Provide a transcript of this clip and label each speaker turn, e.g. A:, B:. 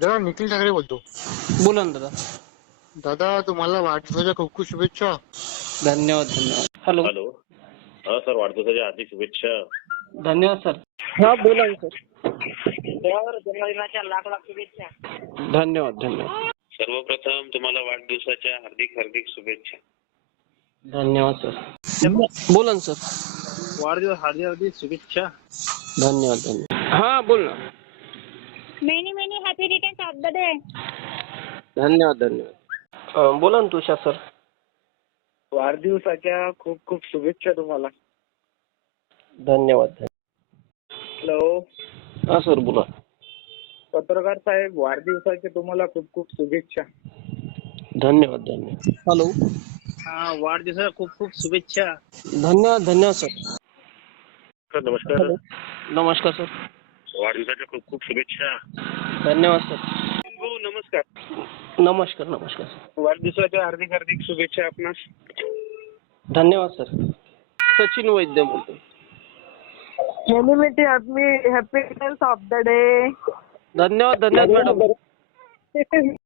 A: दादा निखिल ठाकरे बोलतो.
B: बोला ना दादा.
A: दादा तुम्हाला वाढदिवसाच्या खूप खूप शुभेच्छा.
B: धन्यवाद धन्यवाद. हॅलो.
C: हॅलो. हा सर, वाढदिवसाच्या हार्दिक शुभेच्छा.
B: धन्यवाद सर. हा बोला ना सर.
D: जन्मदिनाच्या लाख लाख शुभेच्छा.
B: धन्यवाद धन्यवाद.
C: सर्वप्रथम तुम्हाला वाढदिवसाच्या हार्दिक हार्दिक शुभेच्छा.
B: धन्यवाद सर. बोला ना सर.
A: वाढदिवस हार्दिक हार्दिक शुभेच्छा.
B: धन्यवाद धन्यवाद. हा बोल ना.
D: Many many happy returns of the day.
B: धन्यवाद धन्यवाद. बोला ना तुषार सर.
A: वाढदिवसाच्या खूप खूप शुभेच्छा तुम्हाला.
B: धन्यवाद.
A: हॅलो.
B: हा सर बोला.
A: पत्रकार साहेब, वाढदिवसाच्या तुम्हाला खूप खूप शुभेच्छा.
B: धन्यवाद धन्यवाद. हॅलो.
A: हा, वाढदिवसाच्या खूप खूप शुभेच्छा.
B: धन्यवाद धन्यवाद सर.
C: सर नमस्कार.
B: हॅलो. नमस्कार सर.
C: वाढदिवसाच्या खूप खूप शुभेच्छा.
B: धन्यवाद सर.
A: भाऊ नमस्कार.
B: नमस्कार नमस्कार सर.
A: वाढदिवसाच्या हार्दिक हार्दिक शुभेच्छा आपणास.
B: धन्यवाद सर. सचिन वैद्य बोलतो.
E: Many many happy returns of the day.
B: धन्यवाद धन्यवाद मॅडम.